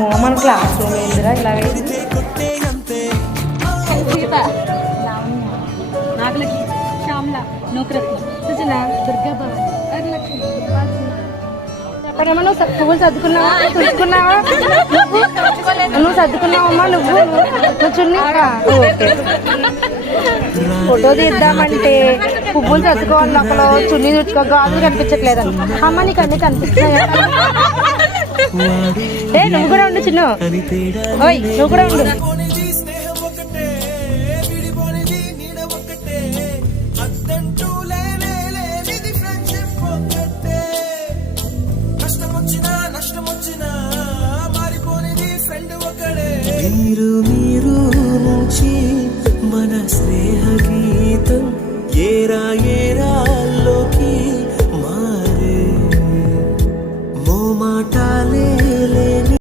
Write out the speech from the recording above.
అమ్మో మన class room ఏందిరా ఇలాగైతే. నాగలకి శ్యామ్లా నూకరత్నం సుజన దుర్గా భవన్ అర్లక్ష్మి చెప్పడమ్మా నువ్వు పువ్వులు సర్దుకున్నావా తుడుచుకున్నావా నువ్వు సర్దుకున్నావమ్మా నువ్వు చున్నీ ఓకే. ఫోటో తీద్దామంటే పువ్వులు సర్దుకోవాలి లోపల చున్నీ తుడుచుకో గాజులు కనిపించట్లేదు అమ్మ నీకు అన్ని కనిపిస్తున్నాయా ఏ నువ్వు కూడా ఉండు చిన్న ఓయ్ నువ్వు కూడా ఉండు. మీరు మీరు